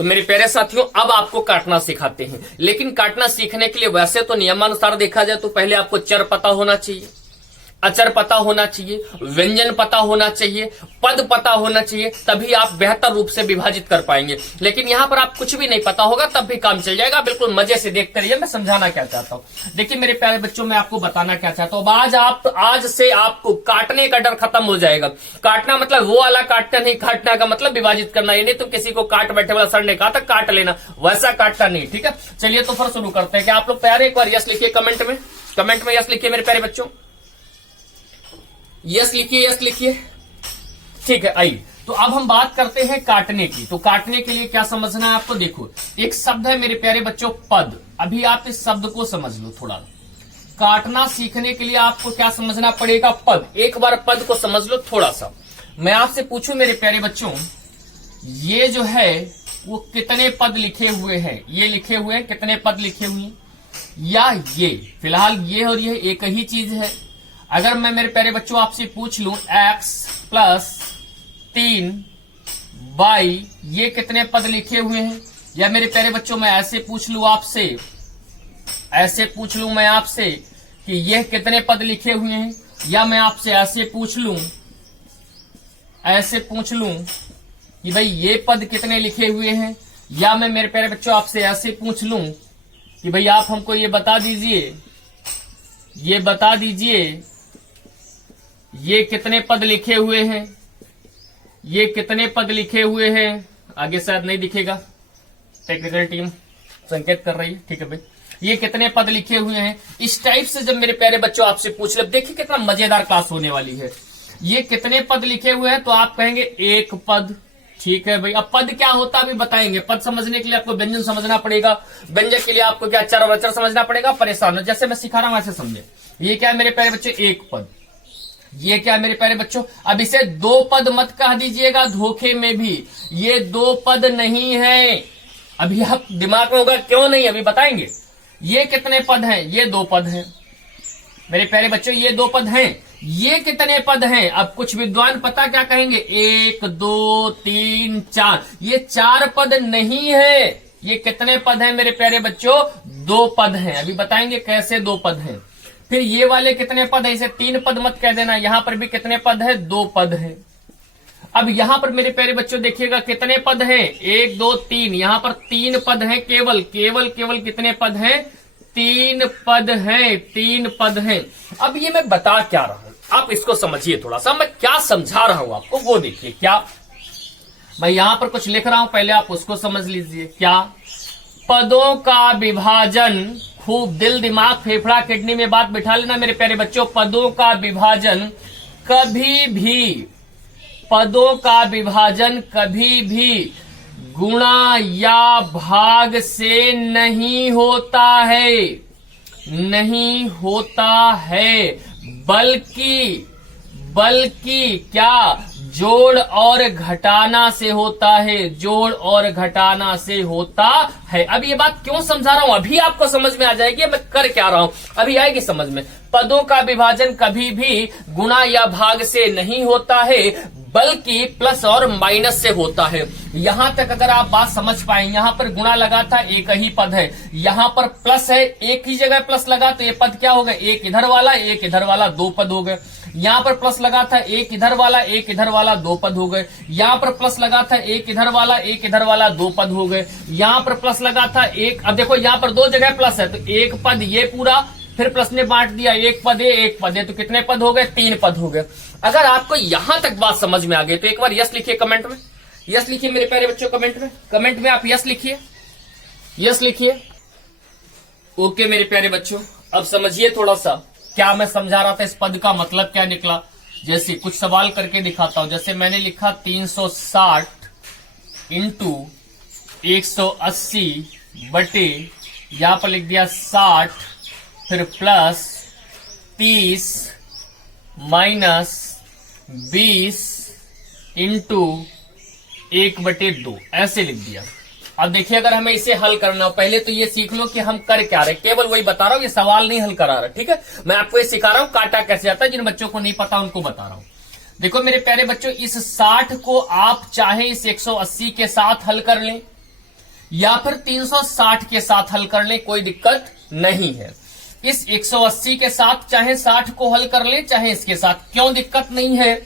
तो मेरे प्यारे साथियों, अब आपको काटना सिखाते हैं। लेकिन काटना सीखने के लिए वैसे तो नियमानुसार देखा जाए तो पहले आपको चर पता होना चाहिए, अचर पता होना चाहिए, व्यंजन पता होना चाहिए, पद पता होना चाहिए, तभी आप बेहतर रूप से विभाजित कर पाएंगे। लेकिन यहां पर आप कुछ भी नहीं पता होगा तब भी काम चल जाएगा। बिल्कुल मजे से देखते रहिए। मैं समझाना क्या चाहता हूं, देखिए मेरे प्यारे बच्चों, मैं आपको बताना क्या चाहता हूं। आज से आपको काटने का डर खत्म हो जाएगा। काटना मतलब वो वाला काटना नहीं, काटना का मतलब विभाजित करना। ये नहीं तुम किसी को काट बैठे वाला सर ने कहा था काट लेना, वैसा काटना नहीं। ठीक है, चलिए तो फिर शुरू करते हैं। क्या आप लोग तैयार हैं? एक बार यस लिखिए कमेंट में यस लिखिए मेरे प्यारे बच्चों, यस लिखिए, यस लिखिए। ठीक है, आइए तो अब हम बात करते हैं काटने की। तो काटने के लिए क्या समझना है आपको? देखो, एक शब्द है मेरे प्यारे बच्चों पद। अभी आप इस शब्द को समझ लो थोड़ा। काटना सीखने के लिए आपको क्या समझना पड़ेगा? पद। एक बार पद को समझ लो थोड़ा सा। मैं आपसे पूछूं मेरे प्यारे बच्चों, ये जो है वो कितने पद लिखे हुए हैं? ये लिखे हुए हैं, कितने पद लिखे हुए हैं? या ये फिलहाल ये और ये एक ही चीज है। अगर मैं मेरे प्यारे बच्चों आपसे पूछ लूं x प्लस 3y ये कितने पद लिखे हुए हैं? या मेरे प्यारे बच्चों मैं ऐसे पूछ लूं आपसे, कि ये कितने पद लिखे हुए हैं? या मैं आपसे ऐसे पूछ लूं कि भाई ये पद कितने लिखे हुए हैं? या मैं मेरे प्यारे बच्चों आपसे ऐसे पूछ लूं कि भाई आप हमको ये बता दीजिए ये कितने पद लिखे हुए हैं? ये कितने पद लिखे हुए हैं? आगे शायद नहीं दिखेगा, टेक्निकल टीम संकेत कर रही है। ठीक है भाई, ये कितने पद लिखे हुए हैं? इस टाइप से जब मेरे प्यारे बच्चों आपसे पूछ ले, देखिए कितना मजेदार क्लास होने वाली है। ये कितने पद लिखे हुए हैं तो आप कहेंगे एक पद। ठीक है भाई, अब पद क्या होता है अभी बताएंगे। पद समझने के लिए आपको व्यंजन समझना पड़ेगा, व्यंजन के लिए आपको क्या चर और अचर समझना पड़ेगा। परेशान जैसे मैं सिखा रहा हूं ऐसे समझे। ये क्या है मेरे प्यारे बच्चे? एक पद। ये क्या है मेरे प्यारे बच्चों? अब इसे दो पद मत कह दीजिएगा धोखे में भी, ये दो पद नहीं है। अभी आप दिमाग में होगा क्यों नहीं, अभी बताएंगे। ये कितने पद हैं? ये दो पद हैं मेरे प्यारे बच्चों, ये दो पद हैं। ये कितने पद हैं? अब कुछ विद्वान पता क्या कहेंगे, 1 2 3 4, ये 4 पद नहीं है। ये कितने पद हैं मेरे प्यारे बच्चों? 2 पद हैं। अभी बताएंगे कैसे 2 पद हैं। फिर ये वाले कितने पद है? इसे 3 पद मत कह देना। यहां पर भी कितने पद है? 2 पद है। अब यहां पर मेरे प्यारे बच्चों देखिएगा कितने पद हैं? 1 2 3, यहां पर 3 पद हैं। केवल कितने पद हैं? 3 पद हैं, 3 पद हैं। अब ये मैं बता क्या रहा हूं, आप इसको समझिए थोड़ा सा। मैं क्या समझा रहा हूं आपको वो देखिए। क्या मैं यहां पर कुछ लिख रहा हूं, पहले आप उसको समझ लीजिए। क्या? पदों का विभाजन, खूब दिल दिमाग फेफड़ा किडनी में बात बिठा लेना मेरे प्यारे बच्चों। पदों का विभाजन कभी भी गुणा या भाग से नहीं होता है, बल्कि क्या? जोड़ और घटाना से होता है। अब ये बात क्यों समझा रहा हूं अभी आपको समझ में आ जाएगी। मैं कर क्या रहा हूं अभी आएगी समझ में। पदों का विभाजन कभी भी गुणा या भाग से नहीं होता है, बल्कि प्लस और माइनस से होता है। यहां तक अगर आप बात समझ पाए, यहां पर गुणा लगा था, एक ही पद है। यहां पर प्लस है, एक ही जगह प्लस लगा तो ये पद क्या हो गए? एक इधर वाला, एक इधर वाला, 2 पद हो गए। यहां पर प्लस लगा था, एक इधर वाला, एक इधर वाला, 2 पद हो गए। यहां पर प्लस लगा था, एक इधर वाला, एक इधर वाला, 2 पद हो गए। यहां पर प्लस लगा था एक, अब देखो यहां पर 2 जगह प्लस है तो एक पद ये पूरा, फिर प्लस ने बांट दिया, एक पद है, तो कितने पद हो गए? 3 पद हो गए। अगर आपको यहां तक बात समझ में आ गई तो एक बार यस लिखिए कमेंट में, यस लिखिए मेरे प्यारे बच्चों कमेंट में आप यस लिखिए। ओके मेरे प्यारे बच्चों, अब समझिए थोड़ा सा क्या मैं समझा रहा था, इस पद का मतलब क्या निकला। जैसे कुछ सवाल करके दिखाता हूं। जैसे मैंने लिखा 360 इंटू 180 बटे, यहां पर लिख दिया 60, फिर प्लस 30 माइनस 20 इंटू 1/2 ऐसे लिख दिया। अब देखिए अगर हमें इसे हल करना हो, पहले तो ये सीख लो कि हम कर क्या रहे, केवल वही बता रहा हूं, ये सवाल नहीं हल करा रहा। ठीक है, मैं आपको ये सिखा रहा हूं काटा कैसे आता है। जिन बच्चों को नहीं पता उनको बता रहा हूं। देखो मेरे प्यारे बच्चों, इस 60 को आप चाहे इस 180 के साथ हल कर लें, या फिर 360 के साथ हल कर लें, कोई दिक्कत नहीं है। इस 180 के साथ चाहे 60 को हल कर लें, चाहे इसके साथ, क्यों दिक्कत नहीं है?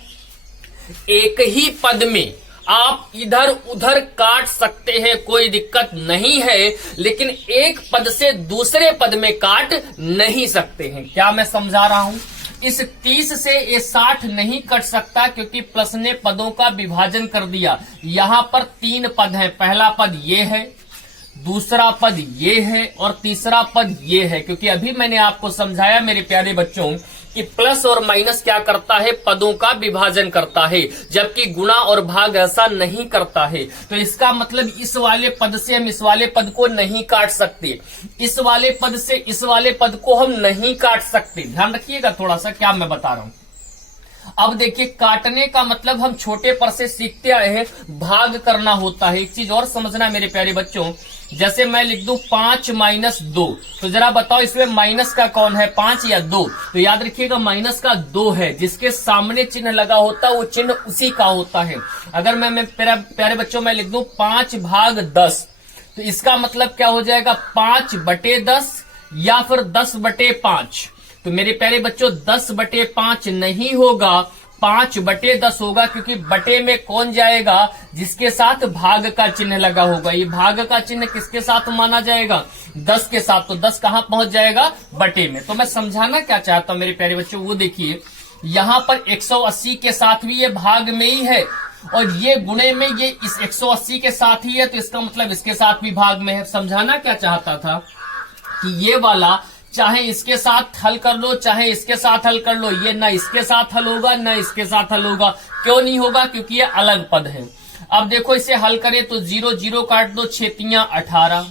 एक ही पद में आप इधर उधर काट सकते हैं, कोई दिक्कत नहीं है, लेकिन एक पद से दूसरे पद में काट नहीं सकते हैं। क्या मैं समझा रहा हूं? इस 30 से ये 60 नहीं कट सकता, क्योंकि प्लस ने पदों का विभाजन कर दिया। यहां पर 3 पद हैं, पहला पद ये है, दूसरा पद ये है और तीसरा पद ये है। क्योंकि अभी मैंने आपको समझाया मेरे प्यारे बच्चों कि प्लस और माइनस क्या करता है, पदों का विभाजन करता है, जबकि गुणा और भाग ऐसा नहीं करता है। तो इसका मतलब इस वाले पद से हम इस वाले पद को नहीं काट सकते, इस वाले पद से इस वाले पद को हम नहीं काट सकते। ध्यान रखिएगा थोड़ा सा क्या मैं बता रहा हूं। अब देखिए, काटने का मतलब हम छोटे पर से सीखते आए हैं, भाग करना होता है। एक चीज और समझना मेरे प्यारे बच्चों, जैसे मैं लिख दूं 5 माइनस 2, तो जरा बताओ इसमें माइनस का कौन है, 5 या 2? तो याद रखिएगा माइनस का 2 है, जिसके सामने चिन्ह लगा होता है वो चिन्ह उसी का होता है। अगर मैं प्यारे बच्चों मैं लिख दूं 5 भाग 10, तो इसका मतलब क्या हो जाएगा, 5/10 या फिर 10/5। तो मेरे प्यारे बच्चों 10/5 नहीं होगा, 5/10 होगा, क्योंकि बटे में कौन जाएगा, जिसके साथ भाग का चिन्ह लगा होगा। ये भाग का चिन्ह किसके साथ माना जाएगा, 10 के साथ। तो 10 कहां पहुंच जाएगा, बटे में। तो मैं समझाना क्या चाहता हूं मेरे प्यारे बच्चों, वो देखिए यहां पर 180 के साथ भी ये भाग में ही है, और ये गुणे में ये इस 180 के साथ ही है, तो इसका मतलब इसके साथ भी भाग में है। समझाना क्या चाहता था कि ये वाला चाहे इसके साथ हल कर लो, चाहे इसके साथ हल कर लो, ये ना इसके साथ हल होगा ना इसके साथ हल होगा। क्यों नहीं होगा, क्योंकि ये अलग पद है। अब देखो इसे हल करें तो 0 0 काट दो, 6 18,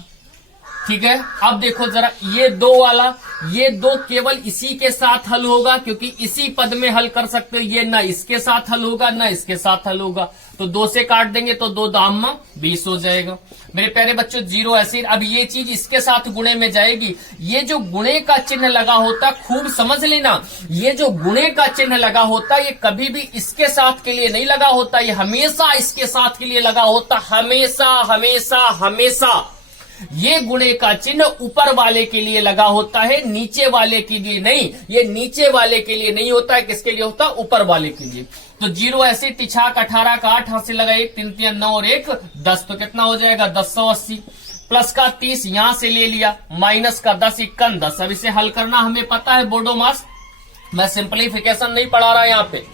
ठीक है। अब देखो जरा ये 2 वाला, ये 2 केवल इसी के साथ हल होगा, क्योंकि इसी पद में हल कर सकते हो। ये ना इसके साथ हल होगा ना इसके साथ हल होगा, तो 2 से काट देंगे तो 2 दाम 20 हो जाएगा। मेरे प्यारे बच्चों 0 ऐसे। अब ये चीज इसके साथ गुणे में जाएगी। ये जो गुणे का चिन्ह लगा होता, खूब समझ लेना, ये जो गुणे का चिन्ह लगा होता ये कभी भी इसके साथ के लिए नहीं लगा होता, ये हमेशा इसके साथ के लिए लगा होता, हमेशा हमेशा हमेशा। ये गुणे का चिन्ह ऊपर वाले के लिए लगा होता है, नीचे वाले के लिए नहीं। ये नीचे वाले के लिए नहीं होता है, किसके लिए होता है, ऊपर वाले के लिए। तो 0 ऐसे, तिछाक 18 का 8 हाथ से लगा, 1 3 3 9 और 1 10, तो कितना हो जाएगा 1080। प्लस का 30 यहां से ले लिया, माइनस का 10 51 10। अब इसे हल करना हमें पता है बोर्डो मास, मैं सिंप्लीफिकेशन नहीं पढ़ा रहा यहाँ पे,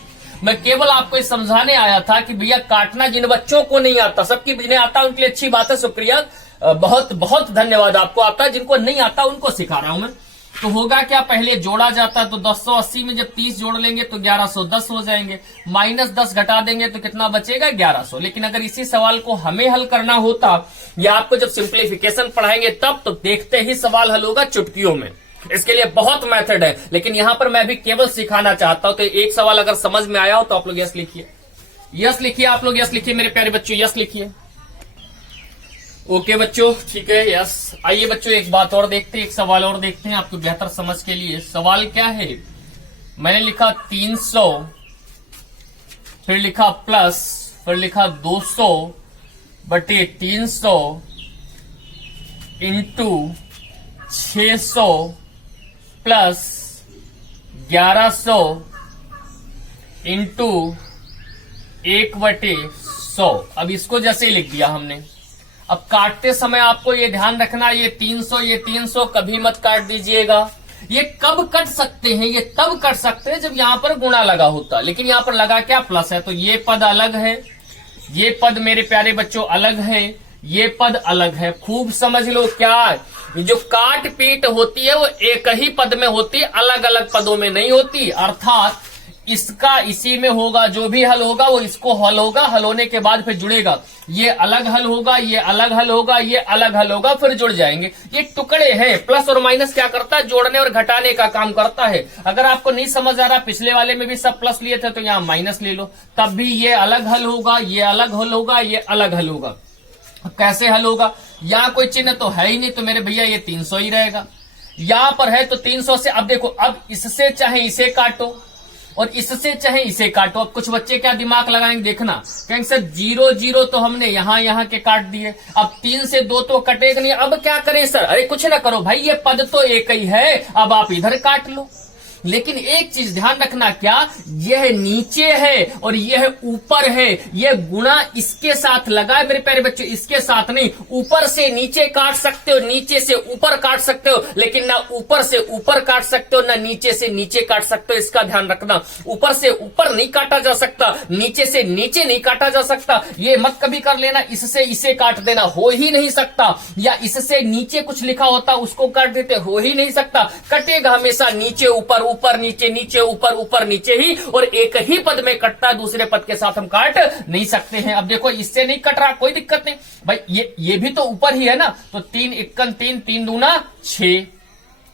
मैं केवल आपको ये समझाने आया था कि भैया काटना जिन बच्चों को नहीं आता, सबकी जिन्हें आता उनके लिए अच्छी बात है, शुक्रिया, बहुत बहुत धन्यवाद आपको आता है। जिनको नहीं आता उनको सिखा रहा हूं मैं। तो होगा क्या, पहले जोड़ा जाता है तो 1080 में जब 30 जोड़ लेंगे तो 1110 हो जाएंगे, माइनस 10 घटा देंगे तो कितना बचेगा 1100। लेकिन अगर इसी सवाल को हमें हल करना होता या आपको जब सिंप्लीफिकेशन पढ़ाएंगे तब, तो देखते ही सवाल हल होगा चुटकियों में। इसके लिए बहुत मेथड है, लेकिन यहां पर मैं भी केवल सिखाना चाहता हूं। तो एक सवाल अगर समझ में आया हो तो आप लोग यस लिखिए, यस लिखिए, आप लोग यस लिखिए मेरे प्यारे बच्चों, यस लिखिए। ओके बच्चों, ठीक है, यस। आइए बच्चों एक बात और देखते हैं, एक सवाल और देखते हैं आपको बेहतर समझ के लिए। सवाल क्या है, मैंने लिखा 300, फिर लिखा प्लस, फिर लिखा 200/300 इंटू 600 प्लस 1100 इंटू 1/100। अब इसको जैसे लिख दिया हमने। अब काटते समय आपको ये ध्यान रखना, ये 300 कभी मत काट दीजिएगा। ये कब कट सकते हैं, ये तब कट सकते हैं जब यहां पर गुणा लगा होता, लेकिन यहां पर लगा क्या, प्लस है, तो ये पद अलग है, ये पद मेरे प्यारे बच्चों अलग है, ये पद अलग है। खूब समझ लो, क्या जो काट पीट होती है वो एक ही पद में होती है, अलग अलग पदों में नहीं होती। अर्थात इसका इसी में होगा, जो भी हल होगा वो इसको हल होगा, हल होने के बाद फिर जुड़ेगा, ये अलग हल होगा, ये अलग हल होगा, ये अलग हल होगा, फिर जुड़ जाएंगे। ये टुकड़े हैं, प्लस और माइनस क्या करता है, जोड़ने और घटाने का काम करता है। अगर आपको नहीं समझ आ रहा, पिछले वाले में भी सब प्लस लिए थे तो यहाँ माइनस ले लो, तब भी ये अलग हल होगा, ये अलग हल होगा, ये अलग हल होगा। अब कैसे हल होगा, यहाँ कोई चिन्ह तो है ही नहीं, तो मेरे भैया ये 300 ही रहेगा। यहां पर है तो 300 से, अब देखो, अब इससे चाहे इसे काटो और इससे चाहे इसे काटो। अब कुछ बच्चे क्या दिमाग लगाएंगे देखना, कहेंगे सर 0 0 तो हमने यहाँ के काट दिए, अब 3 से 2 तो कटेगा नहीं, अब क्या करें सर? अरे कुछ ना करो भाई, ये पद तो एक ही है, अब आप इधर काट लो। लेकिन एक चीज ध्यान रखना, क्या यह नीचे है और यह ऊपर है, यह गुणा इसके साथ लगा है मेरे प्यारे बच्चों, इसके साथ नहीं। ऊपर से नीचे काट सकते हो, नीचे से ऊपर काट सकते हो, लेकिन ना ऊपर से ऊपर काट सकते हो ना नीचे से नीचे काट सकते हो। इसका ध्यान रखना, ऊपर से ऊपर नहीं काटा जा सकता, नीचे से नीचे नहीं काटा जा सकता। ये मत कभी कर लेना इससे इसे काट देना, हो ही नहीं सकता। या इससे नीचे कुछ लिखा होता उसको काट देते, हो ही नहीं सकता। कटेगा हमेशा नीचे ऊपर, ऊपर नीचे, नीचे ऊपर, ऊपर नीचे ही, और एक ही पद में कटता है, दूसरे पद के साथ हम काट नहीं सकते हैं। अब देखो इससे नहीं कट रहा, कोई दिक्कत नहीं भाई, ये भी तो ऊपर ही है ना, तो 3 एकन 3, 3 दूना 6।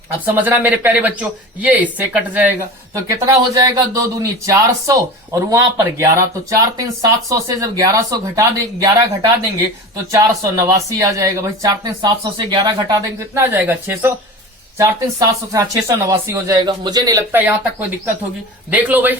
अब समझना मेरे प्यारे बच्चों, ये इससे कट जाएगा तो कितना हो जाएगा, 2 दूनी 400 और वहां पर 11, तो 4 3 700 से जब 1100 घटा देंगे, 11 घटा देंगे तो 489 आ जाएगा भाई। 4 3 700 से 11 घटा देंगे कितना आ जाएगा, 600। 4 3 700 689 हो जाएगा। मुझे नहीं लगता यहां तक कोई दिक्कत होगी, देख लो भाई।